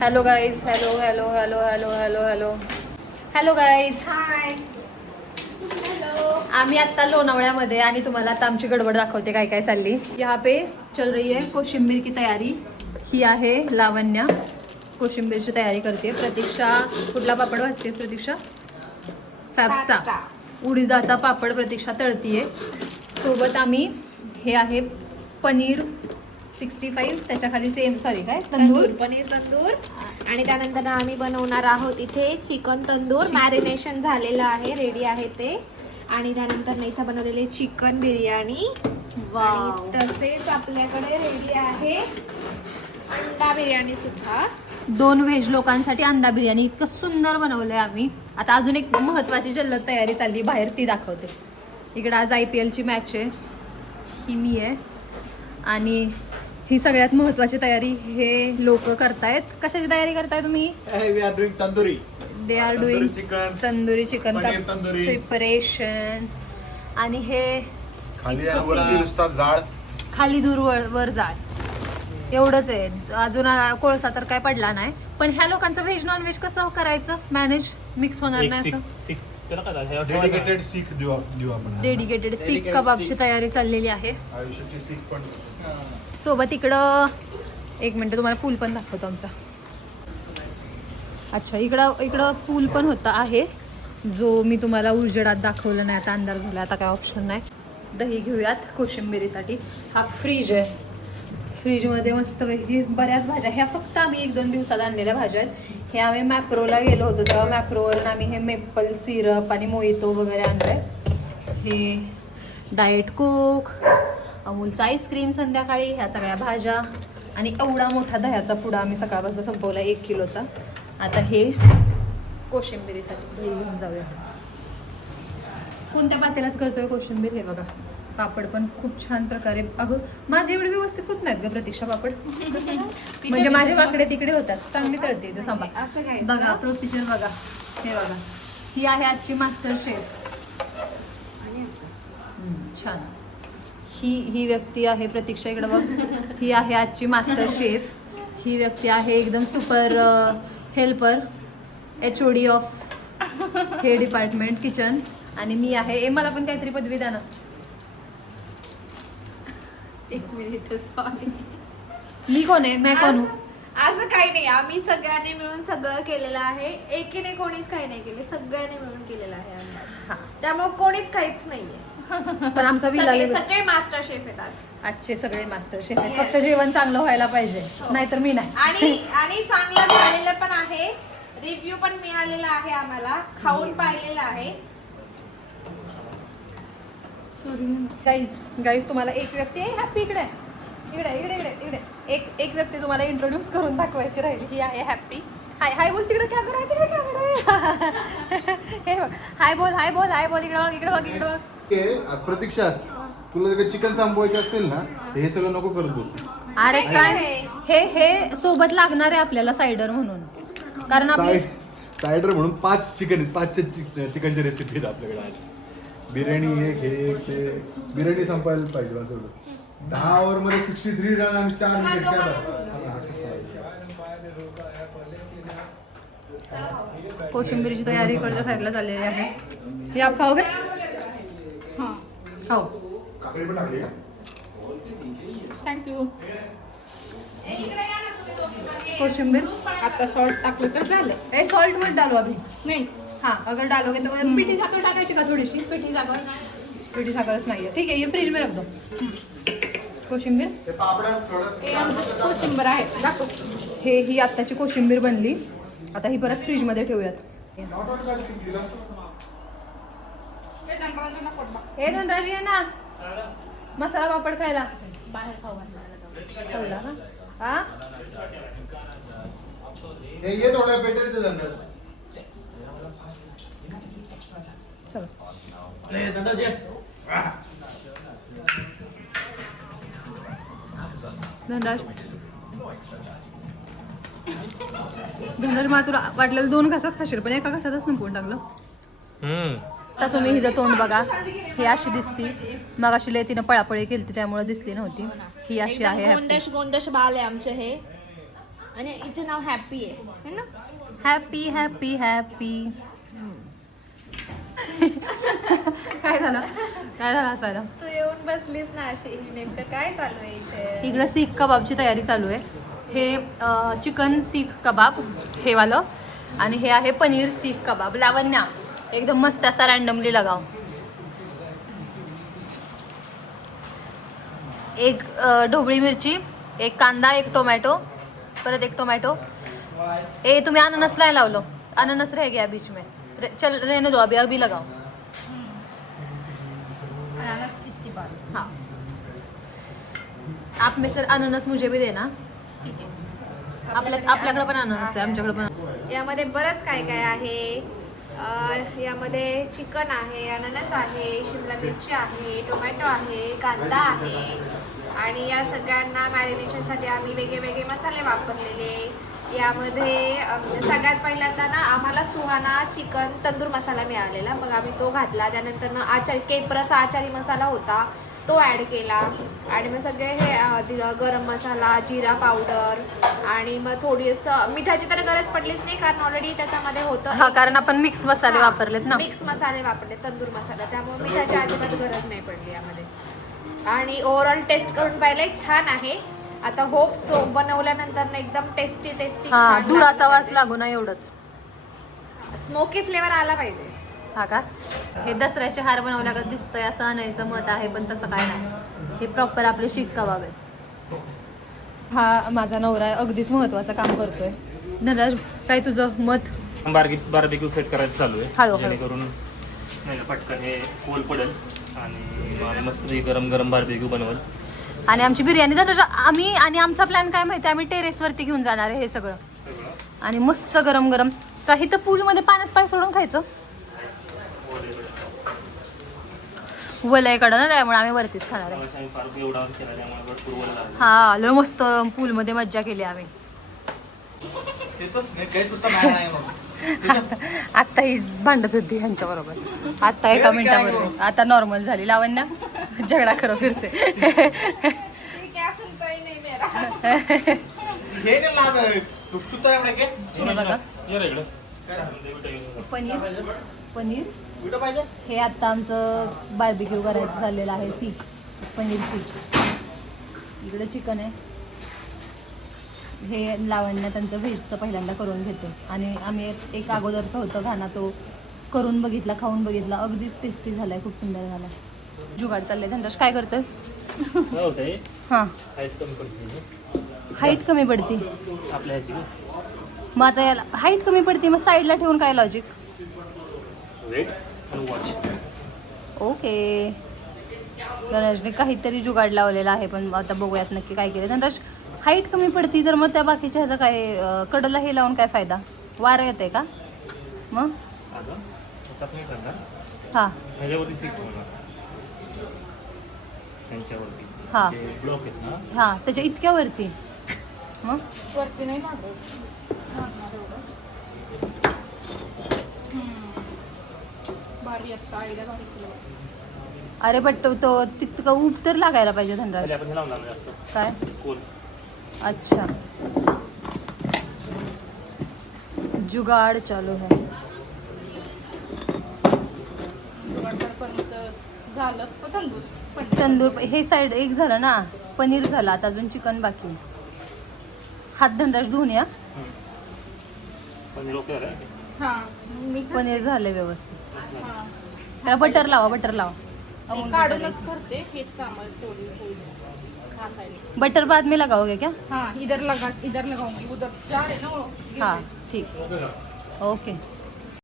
Hello guys, hello hello hello hello hello hello hello guys. Hi. Hello. आम्ही आता लोणावळ्यामध्ये आणि तुम्हाला आता आमची गडबड दाखवते काय काय चालली. यहाँ पे चल रही है कोशिंबीर की तयारी. ही आहे लावण्या, कोशिंबीरची तयारी करते. प्रतीक्षा कुठला पापड भाजतेस प्रतीक्षा? फॅबस्टा. उडीदाचा पापड प्रतीक्षा तळतीये. सोबत आम्ही हे आहे पनीर 65, त्याच्या खाली सेम सॉरी काय तंदूर, पनीर तंदूर. आणि त्यानंतर आम्ही बनवणार आहोत इथे चिकन तंदूर. मॅरिनेशन झालेलं आहे, रेडी आहे ते. आणि त्यानंतर इथं बनवलेले चिकन बिर्याणी. वाव. तसेच आपल्याकडे रेडी आहे अंडा बिर्याणी सुद्धा. 2 व्हेज लोकांसाठी अंडा बिर्याणी. इतकं सुंदर बनवलंय आम्ही. आता अजून एक महत्वाची जल्लद तयारी चालली बाहेर, ती दाखवते. इकडं आज IPL ची मॅच आहे, ही मी आहे. आणि ही सगळ्यात महत्वाची तयारी हे लोक करतायत. कशाची तयारी करताय तुम्ही? We are doing tandoori. They are doing tandoori chicken का तंदुरी प्रिपरेशन. आणि हे खाली वरती नुसता जाळ, खाली दूर वर जाळ, एवढंच आहे. अजून कोळसा तर काय पडला नाही. पण ह्या लोकांचं व्हेज नॉन व्हेज कसं करायचं मॅनेज? मिक्स होणार नाही असं. डेडिकेटेड सीख देऊ आपण. डेडिकेटेड सीख कबाबची तयारी चाललेली आहे. आयुष्याची सीख पण. सोबत इकडं एक मिनिट तुम्हाला पूल पण दाखवतो आमचा. अच्छा, इकडं पूल पण होता आहे, जो मी तुम्हाला उजेडात दाखवलं नाही. आता अंधार झाला, आता काय ऑप्शन नाही. दही घेऊयात कोशिंबिरीसाठी. हा फ्रीज आहे, फ्रीजमध्ये मस्तपैकी बऱ्याच भाज्या. ह्या फक्त आम्ही 1-2 दिवसात आणलेल्या भाज्या आहेत. हे आम्ही मॅप्रोला गेलो होतो तेव्हा मॅप्रोवरून आम्ही हे मेपल सिरप आणि मोहितो वगैरे आणलंय. हे डाएट कोक, अमूलचा आईस्क्रीम संध्याकाळी, ह्या सगळ्या भाज्या आणि एवढा मोठा दह्याचा पुडा आम्ही सकाळपासून संपवला 1 किलोचा. आता हे कोशिंबिरीसाठी दही घेऊन जाऊयात. कोणत्या पातेल्यात करतोय कोशिंबीर हे बघा. पापड पण खूप छान प्रकारे. अगं माझे एवढे व्यवस्थित होत नाहीत ग प्रतीक्षा पापड. म्हणजे माझे वाकडे तिकडे होतात. चांगली तळते तू, थांबा. असं काय बघा प्रोसिजर बघा. हे बघा, ही आहे आजची मास्टर शेफ. छान. ही व्यक्ती आहे प्रतीक्षा, इकडे बघ. ही आहे आजची मास्टर शेफ. ही व्यक्ती आहे एकदम सुपर हेल्पर, HOD ऑफ हे डिपार्टमेंट किचन. आणि मी आहे, मला पण काहीतरी पदवी द्या ना. 1 मिनिट, सॉरी. मी कोण आहे? मैं कोण हूँ? असं काही नाही, आम्ही सगळ्यांनी मिळून सगळं केलेलं आहे. एकीने कोणीच काही नाही केले, सगळ्यांनी मिळून केलेलं आहे आम्ही आज. त्यामुळे कोणीच काहीच नाहीये. पण आमचा सगळे मास्टर शेफ आहेत आज. आजचे सगळे मास्टर शेफ आहेत. फक्त जेवण चांगलं व्हायला पाहिजे, नाहीतर मी नाही. आणि चांगलं झालेलं पण आहे. रिव्ह्यू पण मिळालेला आहे आम्हाला, खाऊन पाहिलेलं आहे. गाईज तुम्हाला एक व्यक्ती हॅपी इकडे इकडे इकडे इकडे इकडे एक व्यक्ती तुम्हाला इंट्रोड्यूस करून दाखवायची राहिली. ही आहे हॅपी. हाय हाय बोल, तिकडे कॅमेरा आहे, तिकडे कॅमेरा आहे. हे बघ, हाय बोल हाय बोल हाय बोल. इकडे बघ इकडे बघ इकडे बघ. प्रतीक्षा, तुला जर चिकन संपवायचं असेल ना, हे सगळं नको करत बसू. अरे काय हे सोबत लागणार आहे आपल्याला सायडर म्हणून. कारण आपले सायडर म्हणून 5 चिकन आहेत. 5 चिकनची रेसिपी आहेत आपल्याकडे आज. बिर्याणी एक, हे बिर्याणी संपायला पाहिजे असं. 10 ओव्हर मध्ये 63 रन आणि 4 विकेट. कोशिंबीरची तयारी इकडच्या साईडला चाललेली आहे. हे आप खाओगे? हां, खाऊ. काकडी पण टाकली का? थँक्यू. कोशिंबीर आता सॉल्ट टाकलं तर झालं. ए सॉल्ट मत डालो अभी. नाही, हाँ अगर डालोगे तो पिठी साखर टाकायची का थोडीशी? पिठी साखरच नाहीये. ठीक आहे, ये फ्रीज में रख दो. कोशिंबीर ते पापड्या थोडं. हे आमचं कोशिंबीर आहे, दाखव. ही आत्ताची कोशिंबीर बनली. आता ही परत फ्रीज मध्ये ठेवूयात. हे धनराज ये ना मसाला पापड खायला. बाहेर खाऊ ठेवला ना. हा हे ये थोड्या भेटेल ते धंदा. चलो धनराज मला तुला वाटलेलं 2 घासात खाशील, पण एका घासातच संपवून टाकलं. आता तुम्ही हिचं तोंड बघा. ही अशी दिसती. मग अशी लय तिनं पळापळी केली त्यामुळे दिसली नव्हती. ही अशी आहे. गोंदश बाल आहे आमचे हे. आणि हिचं नाव हॅपी आहे है ना. Happy happy happy. काय झालं असायला? तू येऊन बसलीस ना अशी, नेमकं काय चालू आहे इथे? इकडं सीख कबाबची तयारी चालू आहे. हे चिकन सीख कबाब हे वालं, आणि हे आहे पनीर सीख कबाब. लावण्या एकदम मस्त असा रॅन्डमली लगाव. एक ढोबळी मिरची, एक कांदा, एक टोमॅटो, परत एक टोमॅटो. ए तुम्ही अननस नहीं लावलो, अननस रह गया बीच में. चल रहने दो, अभी अभी लगाओ. अनानास इसके बाद. हाँ, आप में से अननस मुझे भी देना. ठीक आहे. आपल्याकडे पण अननस आहे, आमच्याकडे पण. यामध्ये बरंच काय काय आहे. यामध्ये चिकन आहे, अननस आहे, शिमला मिरची आहे, टोमॅटो आहे, कांदा आहे, आणि या सगळ्यांना मॅरिनेशनसाठी आम्ही वेगळे वेगळे मसाले वापरलेले. यामध्ये सगळ्यात पहिल्यांदा ना आम्हाला सुहाना चिकन तंदूर मसाला मिळालेला, मग आम्ही तो घातला. त्यानंतर ना केपराचा आचारी मसाला होता, तो ॲड केला. आणि मग सगळे हे गरम मसाला, जिरा पावडर, आणि मग थोडीसं मिठाची तर गरज पडलीच नाही, कारण ऑलरेडी त्याच्यामध्ये होतं. हा, कारण आपण मिक्स मसाले वापरलेत ना. मिक्स मसाले वापरले, तंदूर मसाला, त्यामुळे मिठाची अजिबात गरज नाही पडली यामध्ये. आणि ओव्हरऑल टेस्ट करून पाहिले, छान आहे. आता होप सो बनवल्यानंतर ना एकदम टेस्टी हा, धुराचा वास लागू ना, एवढंच. स्मोकी फ्लेवर आला पाहिजे. हा का? हे दसऱ्याचे हार बनवल्यागत दिसतंय असं आणायचं मत आहे, पण तसं काय नाही. हे प्रॉपर आपले शीख कबाब आहे. हा माझा नवरा अगदीच महत्वाचं काम करतोय. धनराज, काय तुझं मत? बार्बिक्यू सेट करायचं चालू आहे, हळू. जेणेकरून नाही का पटकन हे कोल पडेल आणि मस्त गरम गरम बार्बिक्यू बनवल. आणि आमची बिर्याणी धनराज, आणि आमचा प्लॅन काय माहिती, आम्ही टेरेसवरती घेऊन जाणार आहे हे सगळं, आणि मस्त गरम गरम. काही तर पूलमध्ये पाण्यात पाय सोडून खायचं. वलय कडं ना, त्यामुळे आम्ही वरतीच खाणार आहे. हा, लय मस्त पूलमध्ये मज्जा केली आम्ही. आत्ता ही भांडत होती ह्यांच्या बरोबर, आता एका मिनिटाबरोबर आता नॉर्मल झाली. लावण्या झगडा करो फिर से. बघा पनीर हे आता आमचं बार्बिक्यू करायचं झालेलं आहे. सीख, पनीर सीख. इकडे चिकन आहे. हे लावण्या त्यांचं व्हेजचं पहिल्यांदा करून घेते, आणि आम्ही एक अगोदरचं होतं खाना, तो करून बघितला, खाऊन बघितला, अगदीच टेस्टी झालाय, खूप सुंदर झाला. जुगाड चाललंय. धनराज काय करतोस? हां, हाईट कमी पडती मग आता याला हाईट कमी पडते, मग साईडला ठेवून काय लॉजिक? ओके, धनराजने काहीतरी जुगाड लावलेला आहे, पण आता बघूयात नक्की काय केलं. धनराज, हाईट कमी पडती तर मग त्या बाकीच्या ह्याचा काय, कडला हे लावून काय फायदा? वारं येते का मग? हां हां हां, त्याच्या इतक्या वरती मग वरती नाही अरे बट तो तितकं ऊब तर लागायला पाहिजे. धनराज काय? अच्छा, जुगाड़ चालू है. तंदूर हे साइड एक झालं ना, पनीर झालं, आता अजून चिकन बाकी. हात धनराज धुवून या. पनीर झाले व्यवस्थित. त्याला बटर लावा, बटर लावा. काढूनच करते, हेच काम तेवढी होईल. बटर बाद में लगाओगे क्या? हाँ, इधर लगाऊंगी, उधर चार है ना. हाँ ठीक, ओके.